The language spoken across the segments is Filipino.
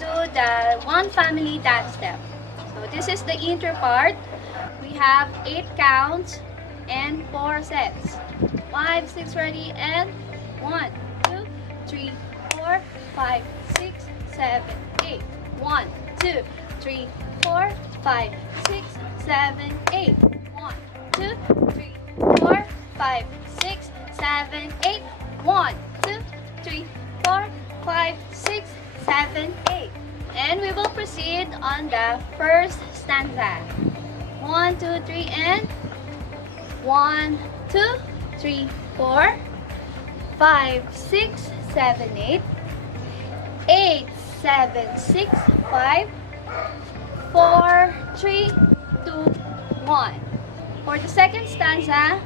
do the one family dance step. So this is the intro part. We have 8 counts and 4 sets. 5, 6, ready, and 1, 2, 3, 4, 5, 6, 7, 8. 1, 2, 3, 4, 5, 6, 7, 8. 1, 2, 3, 4, 5, 6, 7, 8. 1, 2, 3, 4, 5, 6, 7, 8. And we will proceed on the first stanza. 1, 2, 3, and 1, 2, 3, 4, 5, 6, 7, 8. 8, 7, 6, 5, 4, 3, 2, 1. For the second stanza,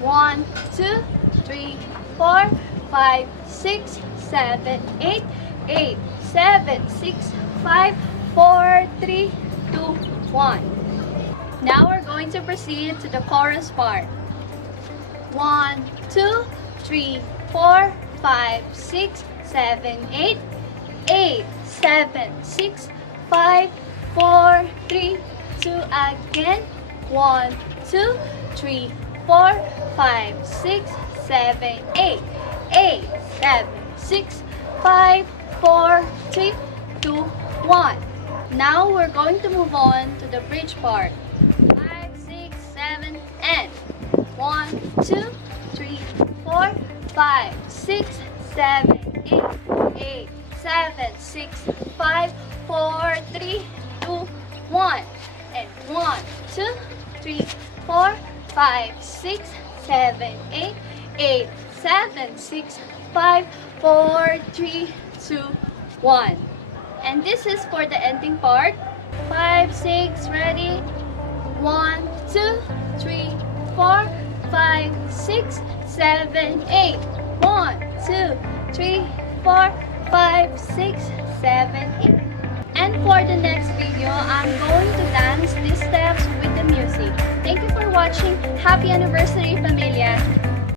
1, 2, 3, 4, 5, 6, 7, 8. 8, 7, 6, 5, 4, 3, 2, 1. Now we're going to proceed to the chorus part. 1, 2, 3, 4, 5, 6, 7, 8. 8, 7, 6, 5, 4, 3, 2 again. 1, 2, 3, 4, 5, 6, 7, 8. 8, 7, 6, 5, 4, 3, 2, 1. Now we're going to move on to the bridge part. 5, 6, 7, and 1, 2, 3, 4, 5, 6, 7, 8. 8, 7, 6, 5, 4, 3, 2, 1. And 1, 2, 3, 4, 5, 6, 7, 8. 8, 7, 6, 5, 4, 3, 2, 1. And this is for the ending part. 5, 6, ready. 1, 2, 3, 4, 5, 6, 7, 8. 1, 2, 3, 4, 5, 6, 7, 8. And for the next video, I'm going to dance these steps with the music. Thank you for watching. Happy anniversary, Familia!